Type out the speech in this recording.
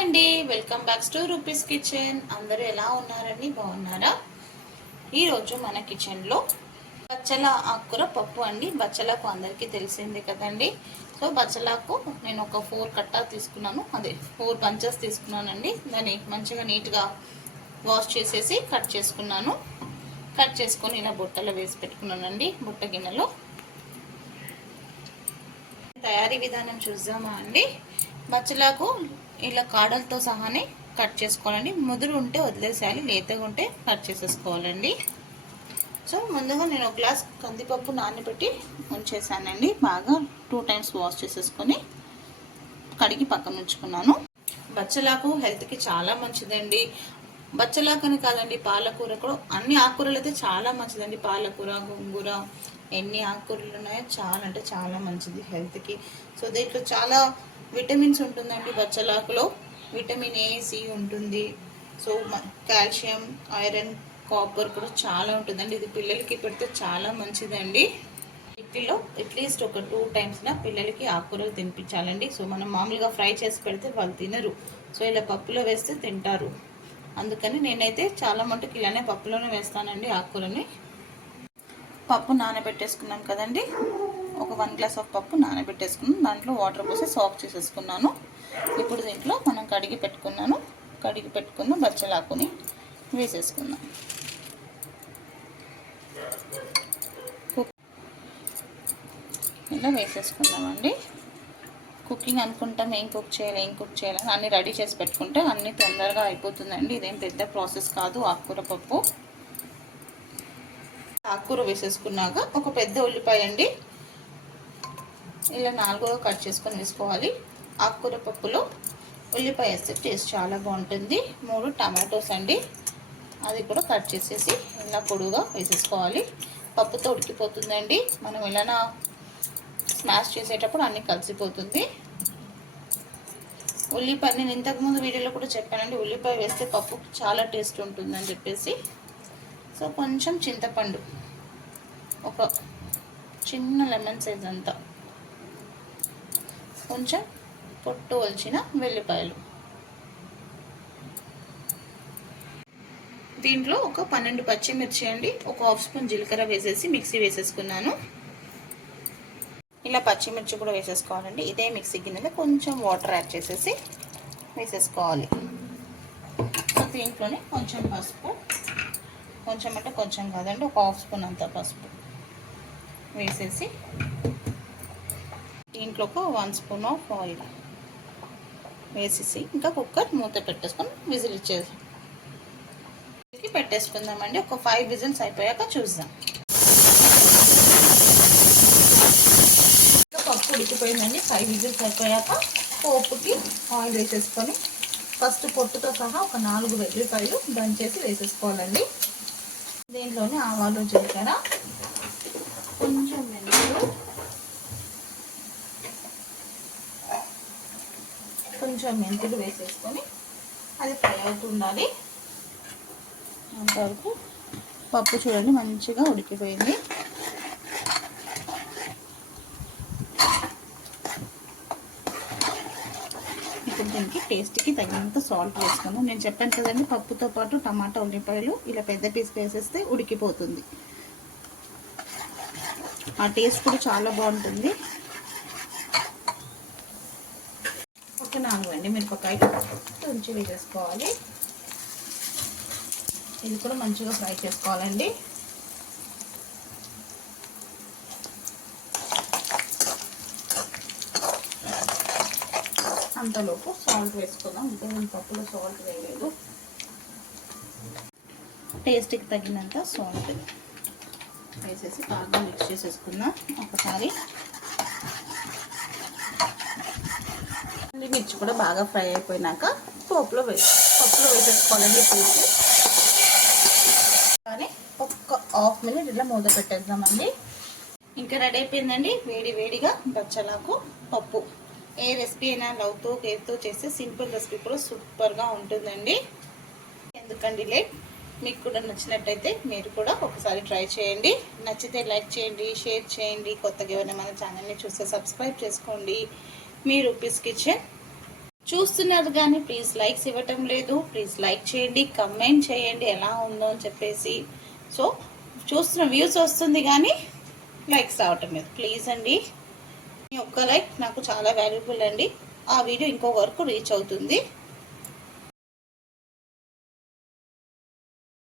Hi అండి, welcome back to rupees kitchen. అందరూ ఎలా ఉన్నారండి? బాగున్నారా? ఈరోజు మన కిచెన్లో బచ్చల ఆకుకూర పప్పు అండి. బచ్చలకు అందరికీ తెలిసిందే కదండి. సో బచ్చలకు నేను ఒక 4 కట్టా తీసుకున్నాను, అదే 4 పంచెస్ తీసుకున్నానండి. దాన్ని మంచిగా నీట్గా వాష్ చేసేసి కట్ చేసుకున్నాను. కట్ చేసుకొని ఇలా బుట్టలో వేసి పెట్టుకున్నానండి. బుట్ట గిన్నెలో తయారీ విధానం చూద్దామా అండి. బచ్చలకు ఇలా కాడలతో సహానే కట్ చేసుకోవాలండి. ముదురు ఉంటే వదిలేసేయాలి, లేతగా ఉంటే కట్ చేసేసుకోవాలండి. సో ముందుగా నేను ఒక గ్లాస్ కందిపప్పు నానబెట్టి ఉంచేసానండి. బాగా 2 టైమ్స్ వాష్ చేసేసుకొని కడిగి పక్కన ఉంచుకున్నాను. బచ్చలాకు హెల్త్కి చాలా మంచిదండి. బచ్చలాకని కాదండి, పాలకూర కూడా, అన్ని ఆకుకూరలు అయితే చాలా మంచిదండి. పాలకూర, గోంగూర, ఎన్ని ఆకుకూరలు ఉన్నాయో చాలా అంటే చాలా మంచిది హెల్త్కి. సో దీంట్లో చాలా విటమిన్స్ ఉంటుందండి. బచ్చలాకులో విటమిన్ ఏ, సి ఉంటుంది. సో కాల్షియం, ఐరన్, కాపర్ కూడా చాలా ఉంటుందండి. ఇది పిల్లలకి పెడితే చాలా మంచిదండి. వీక్లీలో అట్లీస్ట్ ఒక 2 టైమ్స్న పిల్లలకి ఆకుకూరలు తినిపించాలండి. సో మనం మామూలుగా ఫ్రై చేసి పెడితే వాళ్ళు తినరు. సో ఇలా పప్పులో వేస్తే తింటారు. అందుకని నేనైతే చాలా మటుకు ఇలానే పప్పులోనే వేస్తానండి ఆకుకూరని. పప్పు నానబెట్టేసుకున్నాం కదండి. ఒక 1 గ్లాస్ ఆఫ్ పప్పు నానబెట్టేసుకున్నాను. దాంట్లో వాటర్ పోసి సాక్ చేసేసుకున్నాను. ఇప్పుడు దీంట్లో మనం కడిగి పెట్టుకున్న బచ్చలాకుని వేసేసుకుందాం. ఇలా వేసేసుకుందామండి. కుకింగ్ అనుకుంటాం, ఏం కుక్ చేయాలి అన్నీ రెడీ చేసి పెట్టుకుంటే అన్నీ తొందరగా అయిపోతుందండి. ఇదేం పెద్ద ప్రాసెస్ కాదు. ఆకుకూర పప్పు ఆకుకూర వేసేసుకున్నాక ఒక పెద్ద ఉల్లిపాయ అండి ఇలా 4గా కట్ చేసుకొని వేసుకోవాలి. ఆకుకూర పప్పులో ఉల్లిపాయ వేస్తే టేస్ట్ చాలా బాగుంటుంది. 3 టమాటోస్ అండి, అది కూడా కట్ చేసేసి ఇలా పొడుగా వేసేసుకోవాలి. పప్పుతో ఉడికిపోతుందండి. మనం ఇలా స్మాష్ చేసేటప్పుడు అన్నీ కలిసిపోతుంది. ఉల్లిపాయ నేను ఇంతకుముందు వీడియోలో కూడా చెప్పానండి, ఉల్లిపాయ వేస్తే పప్పు చాలా టేస్ట్ ఉంటుందని చెప్పేసి. సో కొంచెం చింతపండు, ఒక చిన్న లెమన్ సైజ్ అంతా, కొంచెం పొట్టు వలిచిన వెల్లిపాయలు, దీంట్లో ఒక 12 పచ్చిమిర్చి అండి, ఒక హాఫ్ స్పూన్ జీలకర్ర వేసేసి మిక్సీ వేసేసుకున్నాను. ఇలా పచ్చిమిర్చి కూడా వేసేసుకోవాలండి. ఇదే మిక్సీ గిన్నెలో కొంచెం వాటర్ యాడ్ చేసేసి వేసేసుకోవాలి. సో దీంట్లోనే కొంచెం పసుపు, కొంచెం అంటే కొంచెం కాదండి, ఒక హాఫ్ స్పూన్ అంత పసుపు వేసేసి దీంట్లో ఒక 1 స్పూన్ ఆఫ్ ఆయిల్ వేసేసి ఇంకా కుక్కర్ మూత పెట్టేసుకొని విజిల్ ఇచ్చేసి పెట్టేసుకుందామండి. ఒక 5 విజిల్స్ అయిపోయాక చూద్దాం. పప్పు ఉడికిపోయిందండి. 5 విజిల్స్ అయిపోయాక పోపుకి ఆయిల్ వేసేసుకొని ఫస్ట్ పొట్టుతో సహా ఒక 4 వెల్లిపాయలు దంచేసి వేసేసుకోవాలండి. దీంట్లోనే ఆవాలు, జీలకర్ర, కొంచెం మెంతులు, వేసేసుకొని అది ఫ్రై అవుతుండాలి. అంతవరకు పప్పు చూడండి మంచిగా ఉడికిపోయింది. ఇప్పుడు దీనికి టేస్ట్కి తగినంత సాల్ట్ వేసుకున్నాను. నేను చెప్పాను కదండి, పప్పుతో పాటు టమాటా, ఉల్లిపాయలు ఇలా పెద్ద పీస్ వేసేస్తే ఉడికిపోతుంది. ఆ టేస్ట్ కూడా చాలా బాగుంటుంది. ఒక 4 ఎండుమిరపకాయలు తుంచి వేసేసుకోవాలి. ఇది కూడా మంచిగా ఫ్రై చేసుకోవాలండి. అంతలోపు సాల్ట్ వేసుకుందాం. ఇంకా నేను పప్పులో సాల్ట్ వేయలేదు. టేస్ట్కి తగినంత సాల్ట్ వేసేసి బాగా మిక్స్ చేసేసుకుందాం ఒకసారి. మిర్చి కూడా బాగా ఫ్రై అయిపోయినాక పప్పులో వేసేసుకోవాలండి. పూర్తి కానీ ఒక్క హాఫ్ మినిట్ ఇలా మూత పెట్టేద్దామండి. ఇంకా రెడీ అయిపోయిందండి వేడిగా బచ్చలాకు పప్పు. ఏ రెసిపీ అయినా లవ్తో, కేర్తో చేస్తే సింపుల్ రెసిపీ కూడా సూపర్గా ఉంటుందండి. ఎందుకండి లేట్, మీకు కూడా నచ్చినట్టయితే మీరు కూడా ఒకసారి ట్రై చేయండి. నచ్చితే లైక్ చేయండి, షేర్ చేయండి. కొత్తగా ఎవరైనా మన ఛానల్ని చూస్తే సబ్స్క్రైబ్ చేసుకోండి. మీ రూపీస్ కిచెన్. చూస్తున్నారు కానీ ప్లీజ్ లైక్స్ ఇవ్వటం లేదు. ప్లీజ్ లైక్ చేయండి, కమెంట్ చేయండి ఎలా ఉందో అని చెప్పేసి. సో చూస్తున్న వ్యూస్ వస్తుంది కానీ లైక్స్ రావటం లేదు. ప్లీజ్ అండి, మీ ఒక్క లైక్ నాకు చాలా వాల్యుబుల్ అండి. ఆ వీడియో ఇంకో వరకు రీచ్ అవుతుంది.